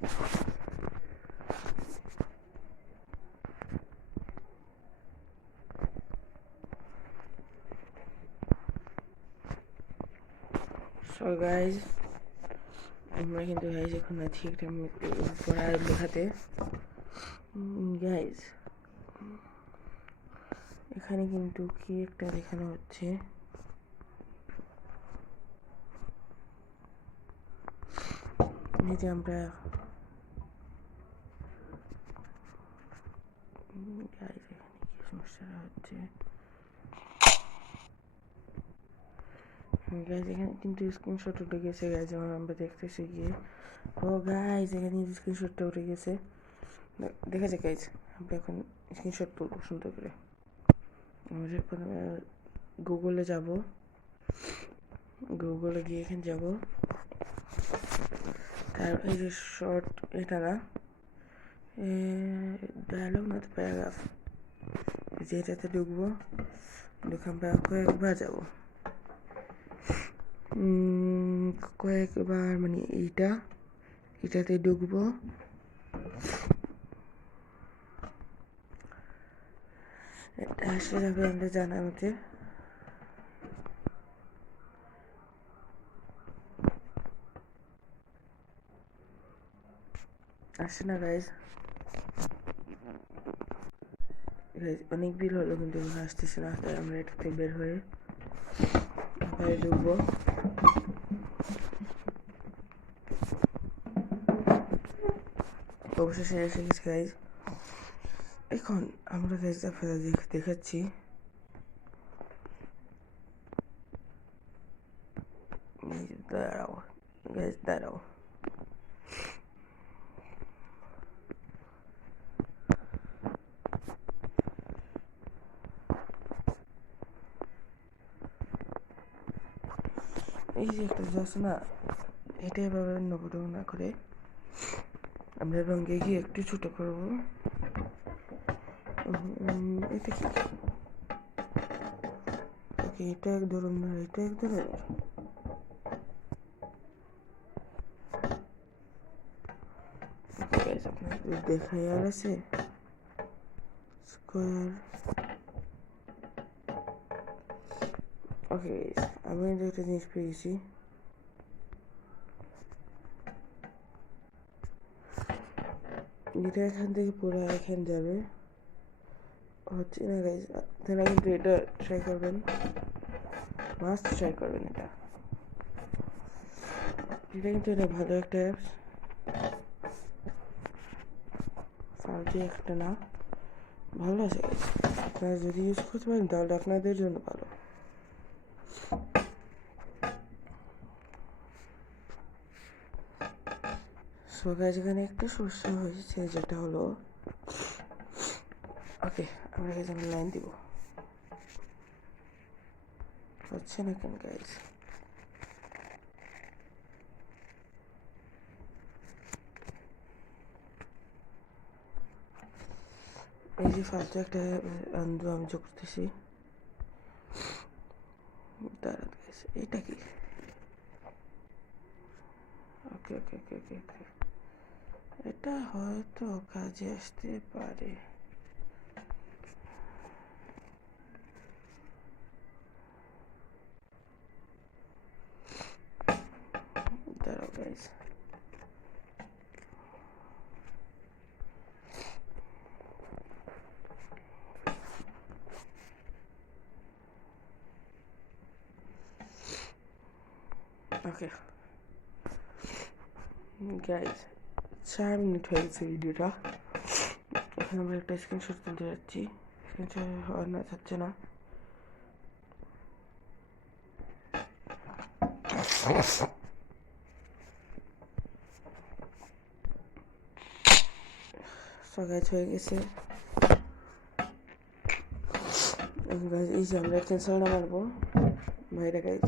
So guys আমরা কিন্তু গাইজ এখন আছি একটা পড়ার লেখাতে। গাইজ এখানে কিন্তু কি একটা দেখানো হচ্ছে, এই যে আমরা গাইজ এখানে কি সমস্যা হচ্ছে। গাইজ এখানে কিন্তু স্ক্রিনশট উঠে গেছে গাইজ, যেমন আমরা দেখতেছি গিয়ে। ও গাইজ এখানে স্ক্রিনশটটা উঠে গেছে, দেখা যায় গাইজ। আমরা এখন স্ক্রিনশট তুলবো সুন্দর করে। আমাদের প্রথমে গুগলে যাব, গুগলে গিয়ে এখানে যাব, তার এই যে শর্ট, এটা না ডায়ালগ না তো প্যারাগ্রাফ, যেটাতে ঢুকবো, ঢুকে আমরা কয়েকবার যাব, কয়েকবার মানে এটাতে ঢুকবো। এটা আসলে যাবে আমরা জানা মতে। আসে না গাইজ, অনেক বিল হলো কিন্তু আসতেছে না, তাই আমরা এটাতে বের হয়ে আবার ঢুকবো। অবশেষে এসে গেছে গাইজ। এখন আমরা গাইজ আপনারা দেখাচ্ছি, দাঁড়াও গাইজ দাঁড়াও। এই যে একটা আছে না, এটা এভাবে নবরং না করে আমরা রঙে গিয়ে একটু ছোট করবো। এটা কি, ওকে এটা এক ধরনের, এটা এক ধরনের। আপনাদের দেখাই আর আছে স্কোয়ার। ওকে আমি একটা জিনিস পেয়েছি, এটা এখান থেকে পুরো এখানে যাবে, হচ্ছে না গাইজ। আপনারা কিন্তু এটা ট্রাই করবেন, মাস্ট ট্রাই করবেন। এটা কিন্তু এটা ভালো একটা অ্যাপস, ফালতু একটা না, ভালো আছে। আপনারা যদি ইউজ করতে পারেন তাহলে আপনাদের জন্য ভালো। সো গাইজ এখানে একটা সমস্যা হয়েছে, যেটা হলো ওকে আমরা এখানে লাইন দিব, হচ্ছে না কেন গাইজ। এই যে ফালতু একটা আন্দো আমি যোগ করতেছি, দাঁড়ান গাইজ এটা কি। ওকে ওকে ওকে ওকে ওকে, এটা হয়তো কাজে আসতে পারে। দাঁড়াও গাইজ, ওকে গাইজ 4 মিনিট হয়ে গেছে ভিডিওটা। এখন আমরা একটা স্ক্রিনশট তুলতে যাচ্ছি, স্ক্রিনশট হওয়া না যাচ্ছে না। সো গাইজ হয়ে গেছে। এই যে আমরা ক্যান্সেলটা মারবো বাইরে গাইজ,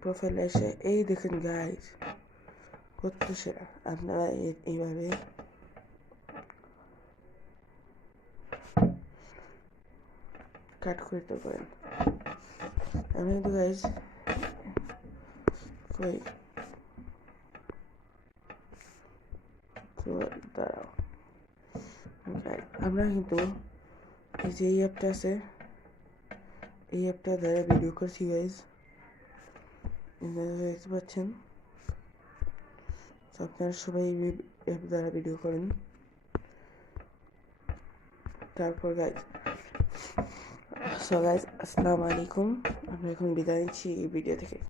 প্রোফাইলে এসে এই দেখেন গাইজ কত সেরা। আপনারা এইভাবে কাট করতে পারেন। আমি কিন্তু গাইজ কই তো দাঁড়াও, আমরা কিন্তু এই যে এই অ্যাপটা আছে, এই অ্যাপটা দ্বারা ভিডিও করছি গাইজ, দেখতে পাচ্ছেন। তো আপনারা সবাই এই অ্যাপ দ্বারা ভিডিও করেন। তারপর গাইজ, সো গাইজ আসসালামু আলাইকুম, আমরা এখন বিদায় নিচ্ছি এই ভিডিও থেকে।